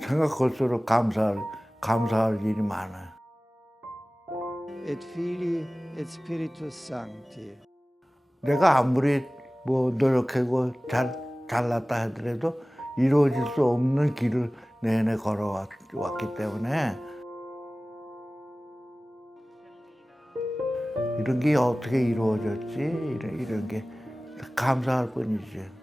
생각할수록 감사할 감사할 일이 많아. et fili et Spiritus Sancti. 내가 아무리 뭐 노력하고 잘 잘났다 하더라도 이루어질 수 없는 길을 내내 걸어왔기 때문에 이런 게 어떻게 이루어졌지 이런 이런 게 감사할 뿐이지.